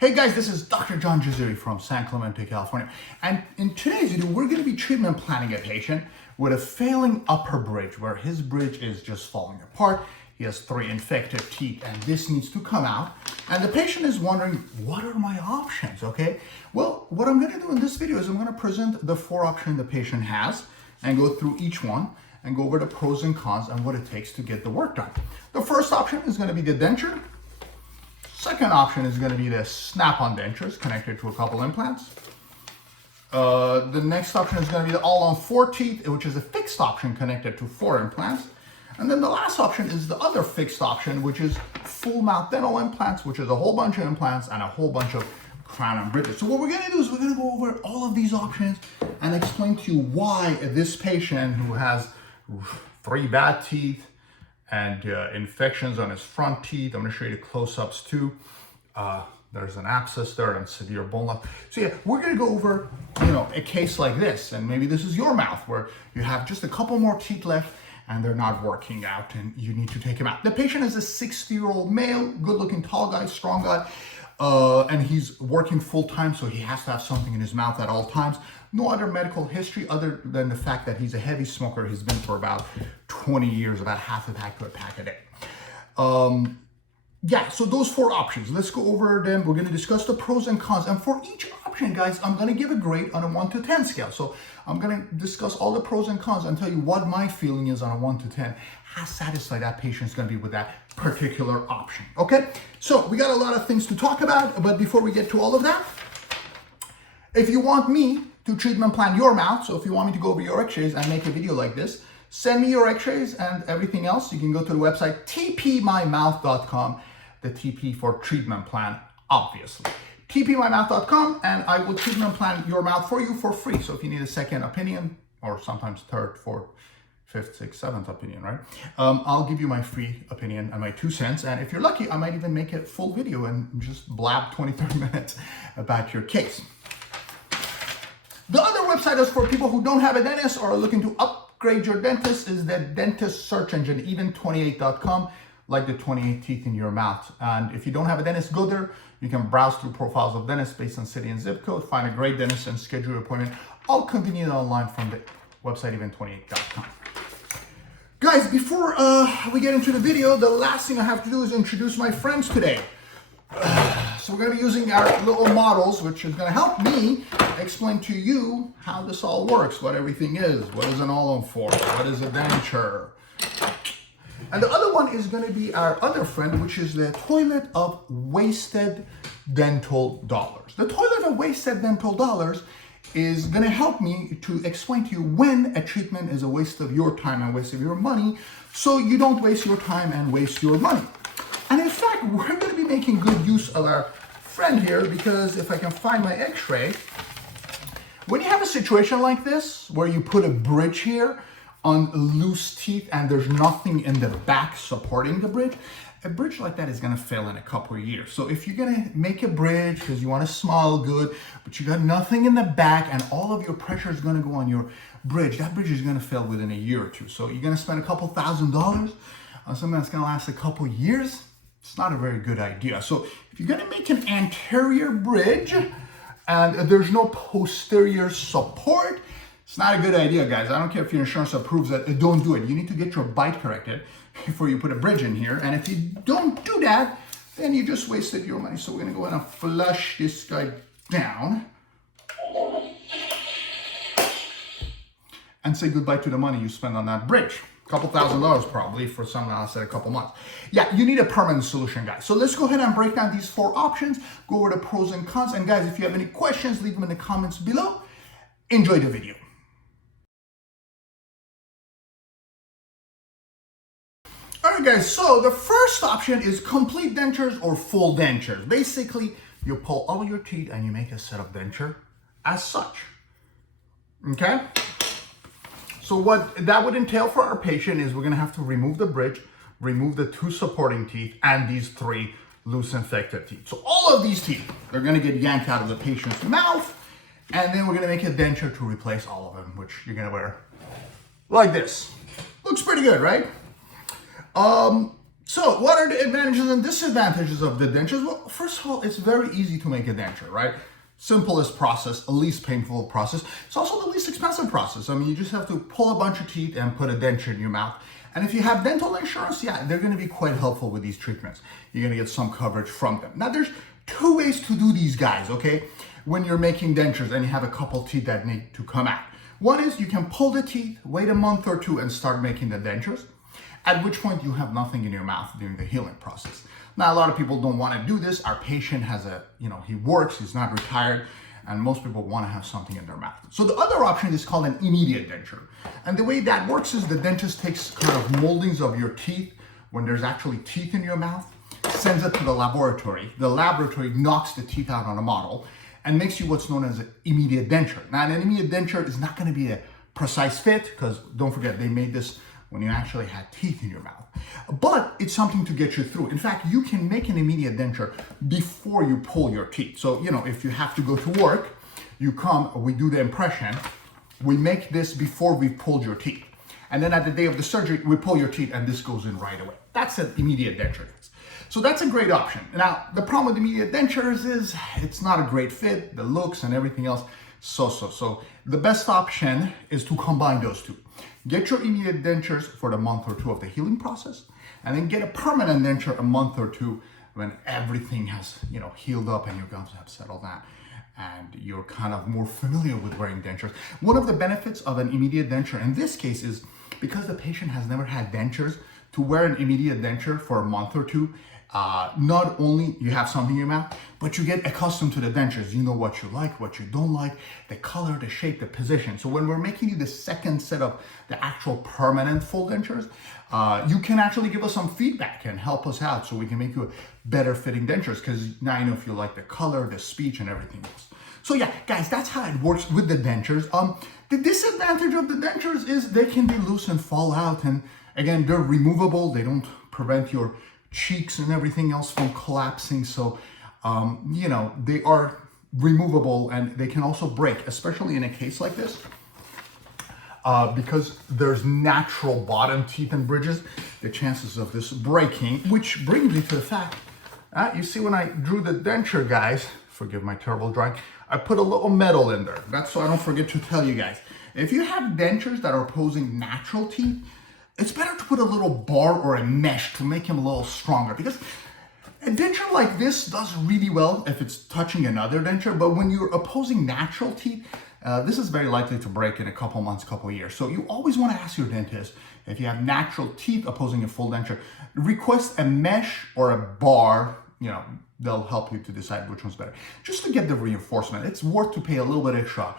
Hey guys, this is Dr. John Giusseri from San Clemente, California. And in today's video, we're going to be treatment planning a patient with a failing upper bridge where his bridge is just falling apart. He has 3 infected teeth and this needs to come out. And the patient is wondering, what are my options, okay? Well, what I'm going to do in this video is I'm going to present the 4 options the patient has and go through each one and go over the pros and cons and what it takes to get the work done. The first option is going to be the denture. Second option is going to be the Snap-on dentures connected to a couple implants. The next option is going to be the All-on-4 teeth, which is a fixed option connected to 4 implants. And then the last option is the other fixed option, which is full mouth dental implants, which is a whole bunch of implants and a whole bunch of crown and bridges. So what we're going to do is we're going to go over all of these options and explain to you why this patient who has 3 bad teeth and infections on his front teeth. I'm going to show you the close-ups too. There's an abscess there and severe bone loss. So yeah, we're going to go over, a case like this, and maybe this is your mouth where you have just a couple more teeth left and they're not working out and you need to take them out. The patient is a 60-year-old male, good-looking, tall guy, strong guy, and he's working full-time, so he has to have something in his mouth at all times. No other medical history other than the fact that he's a heavy smoker. He's been for about 20 years, about half a pack to a pack a day. Yeah, so those 4 options, let's go over them. We're going to discuss the pros and cons. And for each option, guys, I'm going to give a grade on a 1 to 10 scale. So I'm going to discuss all the pros and cons and tell you what my feeling is on a 1 to 10, how satisfied that patient is going to be with that particular option. Okay, so we got a lot of things to talk about, but before we get to all of that, if you want me to treatment plan your mouth, so if you want me to go over your x-rays and make a video like this, send me your x-rays and everything else. You can go to the website tpmymouth.com, the TP for treatment plan, obviously. tpmymouth.com, and I will treatment plan your mouth for you for free. So if you need a second opinion, or sometimes third, fourth, fifth, sixth, seventh opinion, right? I'll give you my free opinion and my 2 cents. And if you're lucky, I might even make a full video and just blab 20, 30 minutes about your case. The other website is for people who don't have a dentist or are looking to upgrade your dentist is the dentist search engine, even28.com, like the 28 teeth in your mouth. And if you don't have a dentist, go there. You can browse through profiles of dentists based on city and zip code, find a great dentist and schedule your appointment, all convenient online from the website, even28.com. Guys, before we get into the video, the last thing I have to do is introduce my friends today. So we're going to be using our little models, which is going to help me explain to you how this all works, what everything is, what is an all-on-4, what is a denture. And the other one is going to be our other friend, which is the toilet of wasted dental dollars. The toilet of wasted dental dollars is going to help me to explain to you when a treatment is a waste of your time and waste of your money, so you don't waste your time and waste your money. And in fact, we're going to be making good use of our friend here, because if I can find my x-ray, when you have a situation like this, where you put a bridge here on loose teeth and there's nothing in the back supporting the bridge, a bridge like that is going to fail in a couple of years. So if you're going to make a bridge because you want to smile good, but you got nothing in the back and all of your pressure is going to go on your bridge, that bridge is going to fail within a year or 2. So you're going to spend a couple $1,000s on something that's going to last a couple years. It's not a very good idea. So if you're going to make an anterior bridge and there's no posterior support, it's not a good idea, guys. I don't care if your insurance approves it, don't do it. You need to get your bite corrected before you put a bridge in here. And if you don't do that, then you just wasted your money. So we're going to go ahead and flush this guy down and say goodbye to the money you spend on that bridge. A couple $1,000s probably for something else in a couple months. Yeah, you need a permanent solution, guys. So let's go ahead and break down these 4 options, go over the pros and cons. And guys, if you have any questions, leave them in the comments below. Enjoy the video. All right, guys, so the first option is complete dentures or full dentures. Basically, you pull all your teeth and you make a set of denture as such, okay? So what that would entail for our patient is we're gonna have to remove the bridge, remove the 2 supporting teeth, and these 3 loose infected teeth. So all of these teeth, they're gonna get yanked out of the patient's mouth, and then we're gonna make a denture to replace all of them, which you're gonna wear like this. Looks pretty good, right? So what are the advantages and disadvantages of the dentures? Well, first of all, it's very easy to make a denture, right? Simplest process, least painful process. It's also the least expensive process. I mean, you just have to pull a bunch of teeth and put a denture in your mouth. And if you have dental insurance, yeah, they're going to be quite helpful with these treatments. You're going to get some coverage from them. Now, there's two ways to do these guys, okay? When you're making dentures and you have a couple teeth that need to come out. One is you can pull the teeth, wait a month or two, and start making the dentures, at which point you have nothing in your mouth during the healing process. Now, a lot of people don't want to do this. Our patient has he works, he's not retired, and most people want to have something in their mouth. So the other option is called an immediate denture. And the way that works is the dentist takes kind of moldings of your teeth when there's actually teeth in your mouth, sends it to the laboratory. The laboratory knocks the teeth out on a model and makes you what's known as an immediate denture. Now, an immediate denture is not going to be a precise fit because don't forget, they made this when you actually had teeth in your mouth. But it's something to get you through. In fact, you can make an immediate denture before you pull your teeth. So, if you have to go to work, you come, we do the impression, we make this before we pulled your teeth. And then at the day of the surgery, we pull your teeth and this goes in right away. That's an immediate denture. So that's a great option. Now, the problem with immediate dentures is it's not a great fit, the looks and everything else, so. The best option is to combine those two. Get your immediate dentures for the month or two of the healing process, and then get a permanent denture a month or two when everything has, healed up and your gums have settled down and you're kind of more familiar with wearing dentures. One of the benefits of an immediate denture in this case is because the patient has never had dentures, to wear an immediate denture for a month or two, not only you have something in your mouth, but you get accustomed to the dentures. You know what you like, what you don't like, the color, the shape, the position. So when we're making you the second set of the actual permanent full dentures, you can actually give us some feedback and help us out so we can make you a better fitting dentures, because now you know if you like the color, the speech, and everything else. So yeah, guys, that's how it works with the dentures. The disadvantage of the dentures is they can be loose and fall out, and again, they're removable. They don't prevent your cheeks and everything else from collapsing. So, they are removable and they can also break, especially in a case like this. Because there's natural bottom teeth and bridges, the chances of this breaking, which brings me to the fact, you see when I drew the denture, guys, forgive my terrible drawing, I put a little metal in there. That's so I don't forget to tell you guys. If you have dentures that are opposing natural teeth, it's better to put a little bar or a mesh to make them a little stronger, because a denture like this does really well if it's touching another denture, but when you're opposing natural teeth, this is very likely to break in a couple months, couple years. So you always want to ask your dentist, if you have natural teeth opposing a full denture, request a mesh or a bar. They'll help you to decide which one's better. Just to get the reinforcement, it's worth to pay a little bit extra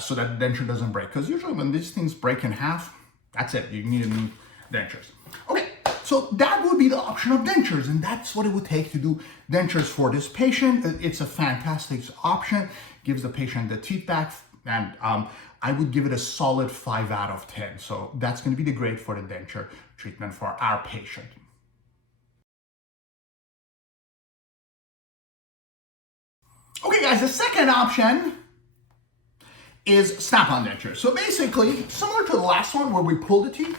so that the denture doesn't break. Because usually when these things break in half, that's it. You need new dentures. Okay, so that would be the option of dentures, and that's what it would take to do dentures for this patient. It's a fantastic option. Gives the patient the teeth back, and I would give it a solid 5 out of 10. So that's going to be the grade for the denture treatment for our patient. Okay, guys, the second option is Snap-on denture. So basically, similar to the last one where we pull the teeth,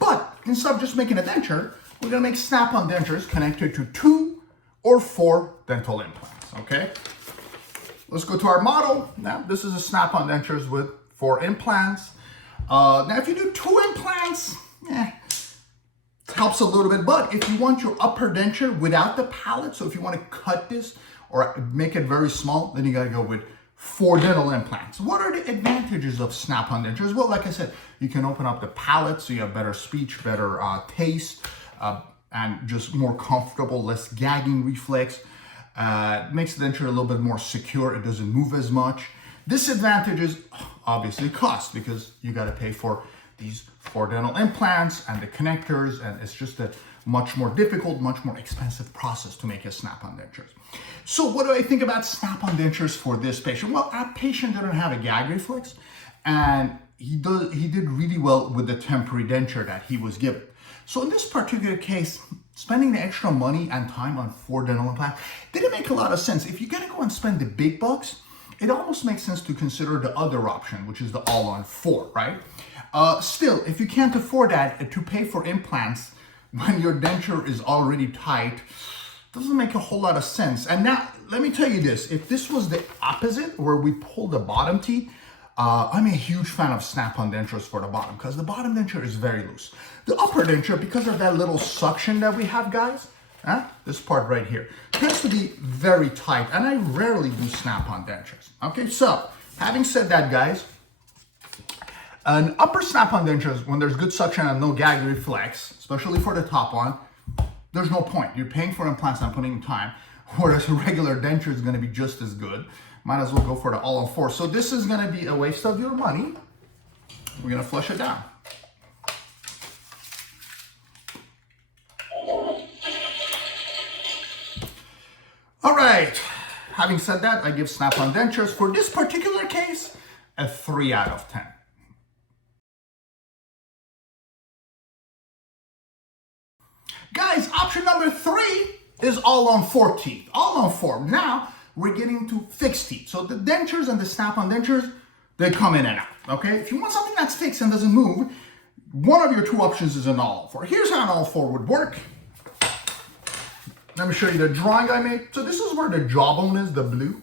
but instead of just making a denture, we're gonna make Snap-on dentures connected to 2 or 4 dental implants, okay? Let's go to our model. Now, this is a Snap-on dentures with 4 implants. Now, if you do 2 implants, it helps a little bit, but if you want your upper denture without the palate, so if you want to cut this or make it very small, then you gotta go with 4 dental implants. What are the advantages of Snap-on dentures? Well, like I said, you can open up the palate so you have better speech, better taste, and just more comfortable, less gagging reflex. Makes the denture a little bit more secure. It doesn't move as much. Disadvantages, obviously cost, because you got to pay for these 4 dental implants and the connectors, and it's just a much more difficult, much more expensive process to make a Snap-on dentures. So what do I think about Snap-on dentures for this patient? Well, our patient didn't have a gag reflex, and he did really well with the temporary denture that he was given. So in this particular case, spending the extra money and time on 4 dental implants didn't make a lot of sense. If you're gonna go and spend the big bucks, it almost makes sense to consider the other option, which is the All-on-4, right? Still, if you can't afford that, to pay for implants, when your denture is already tight, doesn't make a whole lot of sense. And now, let me tell you this, if this was the opposite, where we pull the bottom teeth, I'm a huge fan of Snap-on dentures for the bottom, because the bottom denture is very loose. The upper denture, because of that little suction that we have, guys, this part right here, tends to be very tight, and I rarely do Snap-on dentures. Okay, so having said that, guys, an upper Snap-on dentures, when there's good suction and no gag reflex, especially for the top one, there's no point. You're paying for implants and putting in time, whereas a regular denture is going to be just as good. Might as well go for the all-on-4. So this is going to be a waste of your money. We're going to flush it down. All right. Having said that, I give Snap-on dentures, for this particular case, a 3 out of 10. Guys, option number 3 is all-on-4 teeth. All-on-4. Now, we're getting to fixed teeth. So the dentures and the Snap-on dentures, they come in and out, okay? If you want something that's fixed and doesn't move, one of your 2 options is an all-on-4. Here's how an all-on-4 would work. Let me show you the drawing I made. So this is where the jawbone is, the blue.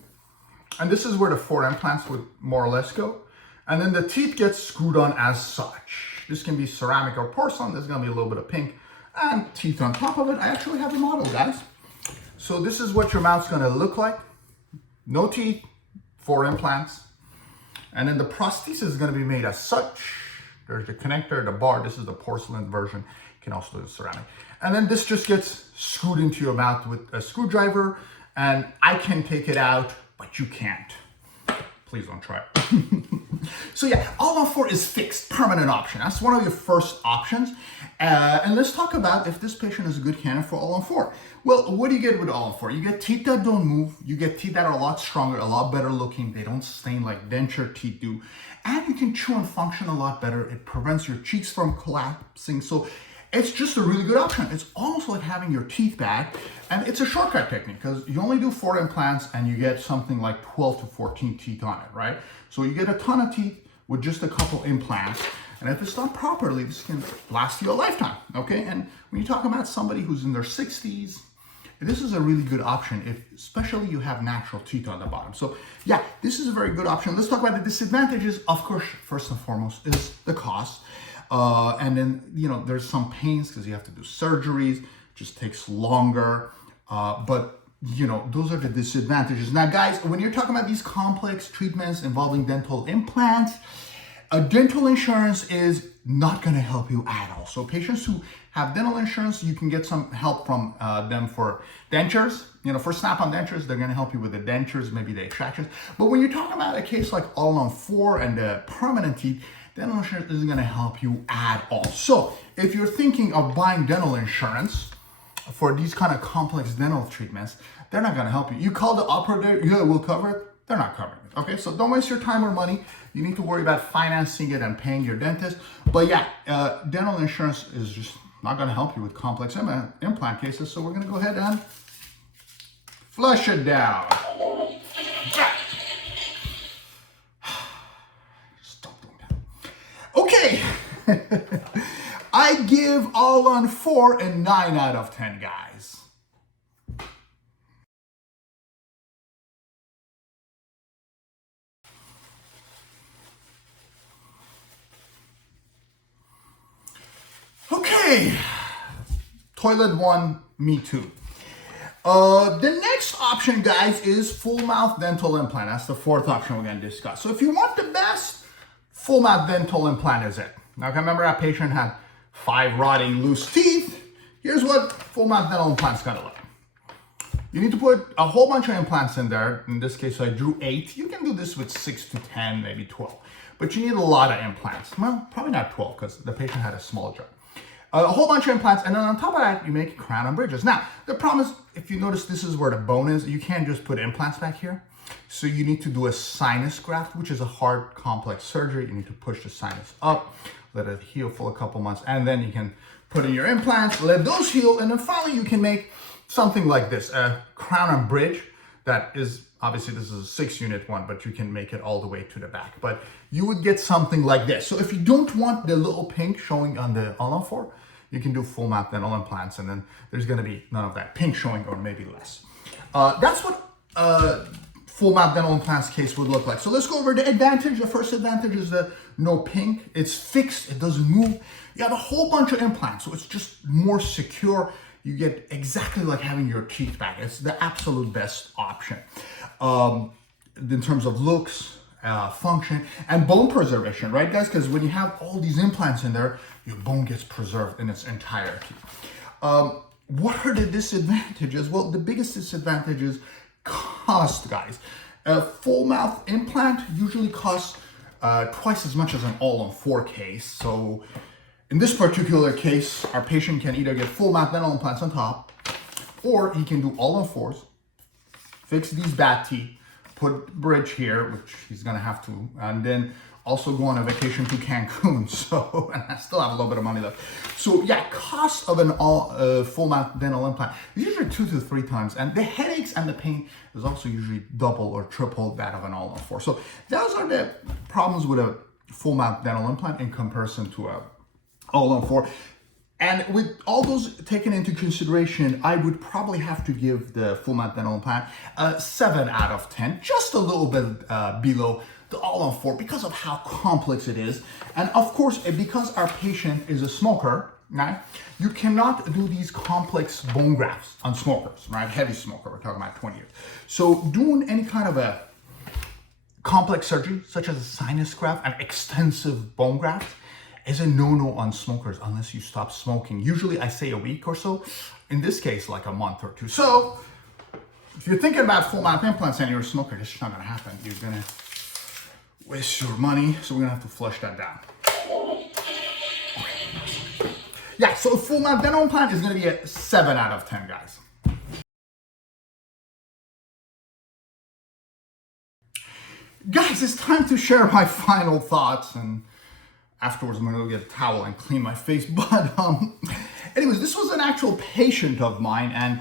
And this is where the 4 implants would more or less go. And then the teeth get screwed on as such. This can be ceramic or porcelain. There's gonna be a little bit of pink. And teeth on top of it. I actually have a model, guys. So this is what your mouth's gonna look like. No teeth, 4 implants. And then the prosthesis is gonna be made as such. There's the connector, the bar. This is the porcelain version. You can also do ceramic. And then this just gets screwed into your mouth with a screwdriver. And I can take it out, but you can't. Please don't try it. So yeah, all-on-4 is fixed, permanent option. That's one of your first options. And let's talk about if this patient is a good candidate for all-on-4. Well, what do you get with all-on-4? You get teeth that don't move. You get teeth that are a lot stronger, a lot better looking. They don't stain like denture teeth do. And you can chew and function a lot better. It prevents your cheeks from collapsing. So it's just a really good option. It's almost like having your teeth back. And it's a shortcut technique because you only do 4 implants and you get something like 12 to 14 teeth on it, right? So you get a ton of teeth with just a couple implants. And if it's done properly, this can last you a lifetime, okay? And when you talk about somebody who's in their 60s, this is a really good option, if especially you have natural teeth on the bottom. So yeah, this is a very good option. Let's talk about the disadvantages. Of course, first and foremost is the cost. And then, you know, there's some pains because you have to do surgeries, it just takes longer. But you know, those are the disadvantages. Now guys, when you're talking about these complex treatments involving dental implants, a dental insurance is not going to help you at all. So patients who have dental insurance, you can get some help from them for dentures. You know, for Snap-on dentures, they're going to help you with the dentures, maybe the extractions. But when you're talking about a case like all-on-4 and the permanent teeth, dental insurance isn't going to help you at all. So if you're thinking of buying dental insurance for these kind of complex dental treatments, they're not going to help you. You call the operator, yeah, we'll cover it. They're not covering it. Okay, so don't waste your time or money. You need to worry about financing it and paying your dentist. But yeah, dental insurance is just not going to help you with complex implant cases. So we're going to go ahead and flush it down. Stop doing that. Okay. I give all-on-4 a 9 out of 10, guys. Okay, Toliet 1, me too. The next option, guys, is full mouth dental implant. That's the 4th option we're going to discuss. So if you want the best, full mouth dental implant is it. Now, remember that patient had 5 rotting loose teeth. Here's what full mouth dental implant's going to look. You need to put a whole bunch of implants in there. In this case, I drew 8. You can do this with 6 to 10, maybe 12. But you need a lot of implants. Well, probably not 12 because the patient had a small jaw. A whole bunch of implants, and then on top of that, you make crown and bridges. Now, the problem is, if you notice, this is where the bone is. You can't just put implants back here. So you need to do a sinus graft, which is a hard, complex surgery. You need to push the sinus up, let it heal for a couple months, and then you can put in your implants, let those heal, and then finally you can make something like this, a crown and bridge that is, obviously this is a 6-unit one, but you can make it all the way to the back. But you would get something like this. So if you don't want the little pink showing on the all-on-4, you can do full mouth dental implants, and then there's going to be none of that pink showing, or maybe less. That's what full mouth dental implants case would look like. So let's go over the advantage. The first advantage is the no pink. It's fixed. It doesn't move. You have a whole bunch of implants, so it's just more secure. You get exactly like having your teeth back. It's the absolute best option in terms of looks, function, and bone preservation, right, guys? Because when you have all these implants in there, your bone gets preserved in its entirety. What are the disadvantages? Well, the biggest disadvantage is cost, guys. A full mouth implant usually costs twice as much as an all-on-4 case. So in this particular case, our patient can either get full mouth dental implants on top, or he can do all-on-4s, fix these bad teeth, put bridge here, which he's gonna have to, and then also go on a vacation to Cancun. So, and I still have a little bit of money left. So yeah, cost of an full mouth dental implant is usually 2 to 3 times, and the headaches and the pain is also usually double or triple that of an all-on-4. So those are the problems with a full mouth dental implant in comparison to a all-on-4. And with all those taken into consideration, I would probably have to give the full mouth dental implant a 7 out of 10, just a little bit below the all-on-4 because of how complex it is. And of course, because our patient is a smoker, right, you cannot do these complex bone grafts on smokers, right? Heavy smoker, we're talking about 20 years. So doing any kind of a complex surgery, such as a sinus graft, an extensive bone graft, is a no-no on smokers unless you stop smoking. Usually I say a week or so. In this case, like a month or 2. So if you're thinking about full mouth implants and you're a smoker, this is not gonna happen. You're gonna waste your money. So we're gonna have to flush that down. Yeah, so a full mouth dental implant is gonna be a 7 out of 10, guys. Guys, it's time to share my final thoughts, and afterwards, I'm gonna go get a towel and clean my face. But anyways, this was an actual patient of mine, and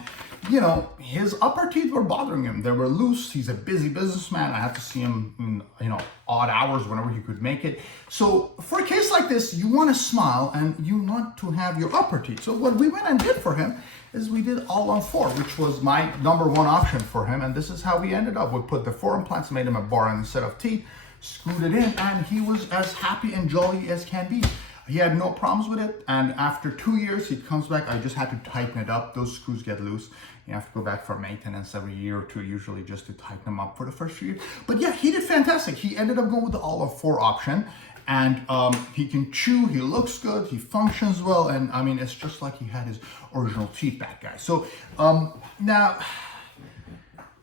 you know, his upper teeth were bothering him. They were loose. He's a busy businessman. I had to see him in, you know, odd hours whenever he could make it. So for a case like this, you want to smile and you want to have your upper teeth. So what we went and did for him is we did all-on-4, which was my #1 option for him. And this is how we ended up. We put the 4 implants, made him a bar instead of teeth, screwed it in, and he was as happy and jolly as can be. He had no problems with it, and after 2 years, he comes back. I just had to tighten it up. Those screws get loose. You have to go back for maintenance every year or 2, usually, just to tighten them up for the first few years. But yeah, he did fantastic. He ended up going with the all-on-4 option, and he can chew, he looks good, he functions well, and I mean, it's just like he had his original teeth back, guys. So now,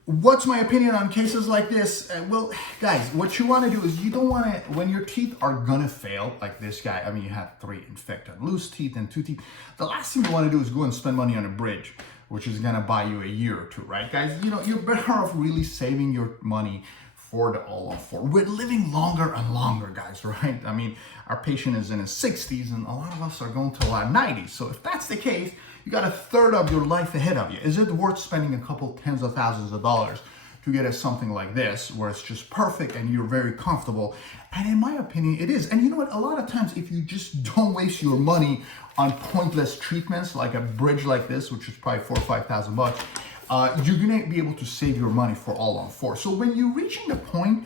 what's my opinion on cases like this? Well, guys, what you want to do is you don't want to, when your teeth are gonna fail, like this guy, I mean, you have 3 infected loose teeth and 2 teeth. The last thing you want to do is go and spend money on a bridge, which is gonna buy you a year or 2, right, guys? You know, you're better off really saving your money for the all-on-4. We're living longer and longer, guys, right? I mean, our patient is in his 60s, and a lot of us are going to our 90s. So if that's the case, you got a third of your life ahead of you. Is it worth spending a couple tens of thousands of dollars to get us something like this, where it's just perfect and you're very comfortable? And in my opinion, it is. And you know what? A lot of times, if you just don't waste your money on pointless treatments, like a bridge like this, which is probably $4,000 or $5,000, you're gonna be able to save your money for all-on-4. So when you're reaching the point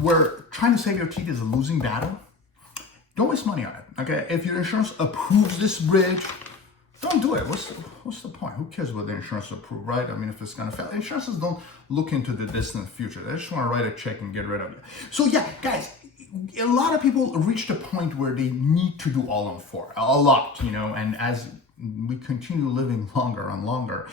where trying to save your teeth is a losing battle, don't waste money on it, okay? If your insurance approves this bridge, don't do it. What's the point? Who cares what the insurance approves, right? I mean, if it's gonna fail, insurances don't look into the distant future. They just want to write a check and get rid of you. So yeah, guys, a lot of people reach the point where they need to do all-on-4, a lot, you know, and as we continue living longer and longer,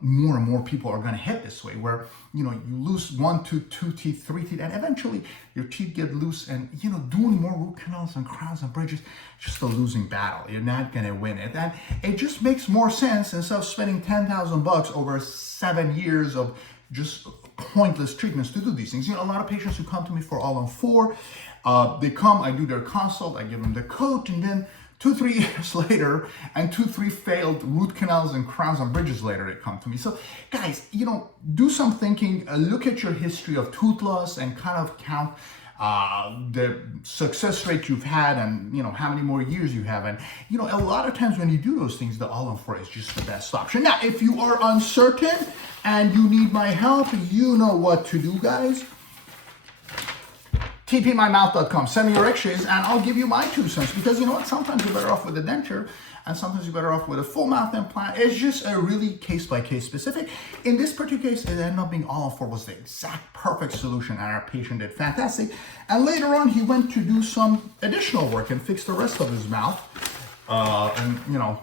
more and more people are going to head this way, where, you know, you lose 1 to 2 teeth, 3 teeth, and eventually your teeth get loose, and, you know, doing more root canals and crowns and bridges, just a losing battle. You're not going to win it. And it just makes more sense, instead of spending $10,000 over 7 years of just pointless treatments, to do these things. You know, a lot of patients who come to me for all-on-4, they come, I do their consult, I give them the coat, and then 2-3 years later, and 2-3 failed root canals and crowns and bridges later, they come to me. So guys, you know, do some thinking, look at your history of tooth loss and kind of count the success rate you've had, and how many more years you have. And a lot of times when you do those things, the All-on-4 is just the best option. Now, if you are uncertain and you need my help, you know what to do, guys. tpmymouth.com. Send me your x-rays and I'll give you my 2 cents, because you know what? Sometimes you're better off with a denture and sometimes you're better off with a full mouth implant. It's just a really case-by-case specific. In this particular case, it ended up being All-on-4 was the exact perfect solution, and our patient did fantastic. And later on, he went to do some additional work and fix the rest of his mouth. And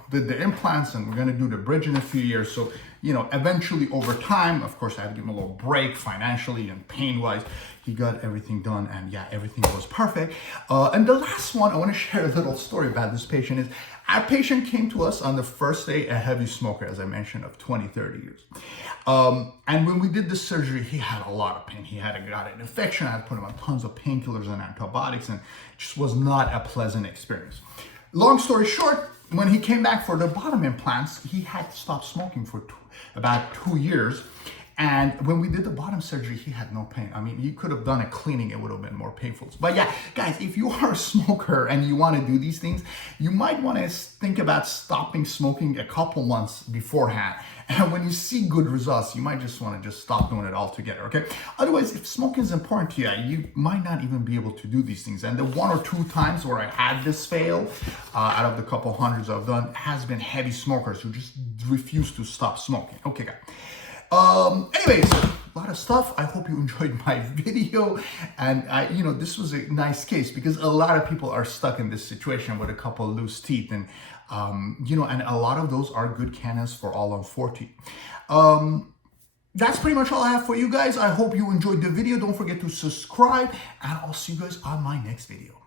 did the implants, and we're going to do the bridge in a few years. So eventually over time, of course, I had to give him a little break financially and pain wise. He got everything done, and yeah, everything was perfect. And the last one, I want to share a little story about this patient. Is our patient came to us on the first day, a heavy smoker, as I mentioned, of 20-30 years. And when we did the surgery, he had a lot of pain. He had got an infection. I had to put him on tons of painkillers and antibiotics, and it just was not a pleasant experience. Long story short, when he came back for the bottom implants, he had stopped smoking for about 2 years. And when we did the bottom surgery, he had no pain. I mean, you could have done a cleaning, it would have been more painful. But yeah, guys, if you are a smoker and you want to do these things, you might want to think about stopping smoking a couple months beforehand. And when you see good results, you might just want to stop doing it altogether, okay? Otherwise, if smoking is important to you, you might not even be able to do these things. And the 1 or 2 times where I had this fail, out of the couple hundreds I've done, has been heavy smokers who just refuse to stop smoking. Okay, guys. Anyways, a lot of stuff. I hope you enjoyed my video, and this was a nice case because a lot of people are stuck in this situation with a couple loose teeth, and and a lot of those are good candidates for All-on-4 teeth. That's pretty much all I have for you guys. I hope you enjoyed the video. Don't forget to subscribe, and I'll see you guys on my next video.